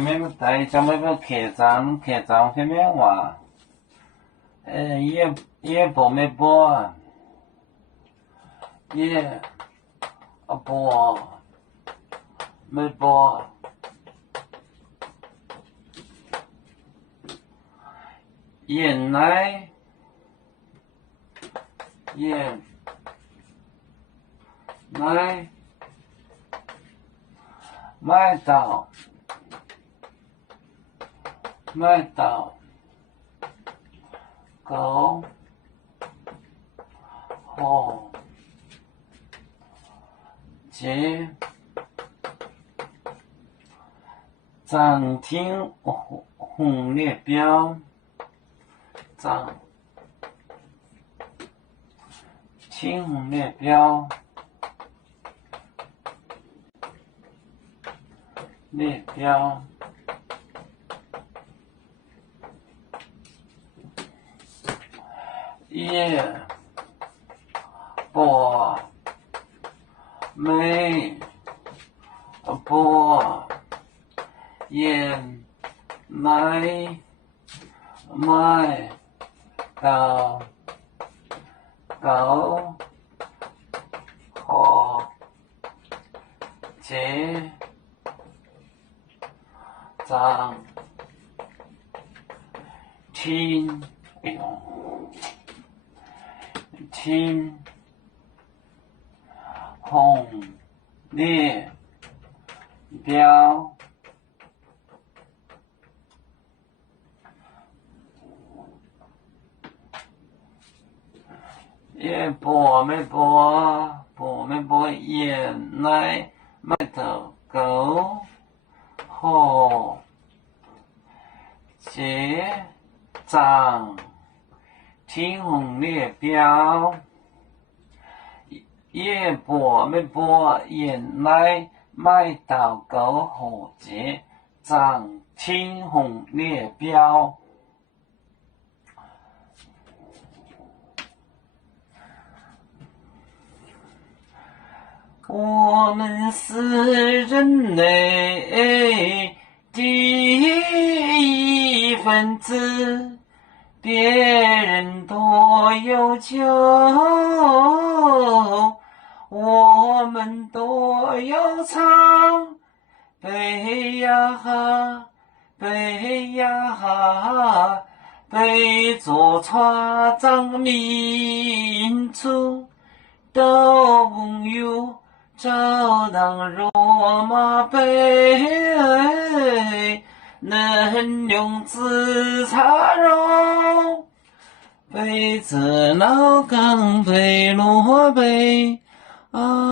免带咱们个客栈方面话，也不没播，也播没播，原来也来买到狗和街暂停红列表，暂停红列表，列表。也不没不也买到狗和街暂停红列表，也不没播，原来买的狗和街暂停红列表。也不没播，原来买到狗和街暂停红列表。我们是人类的一份子，别人多有酒，我们多有唱，背呀哈，背呀哈，背着船长民族都有照当罗马杯，能用紫茶肉，杯子老钢杯罗杯啊。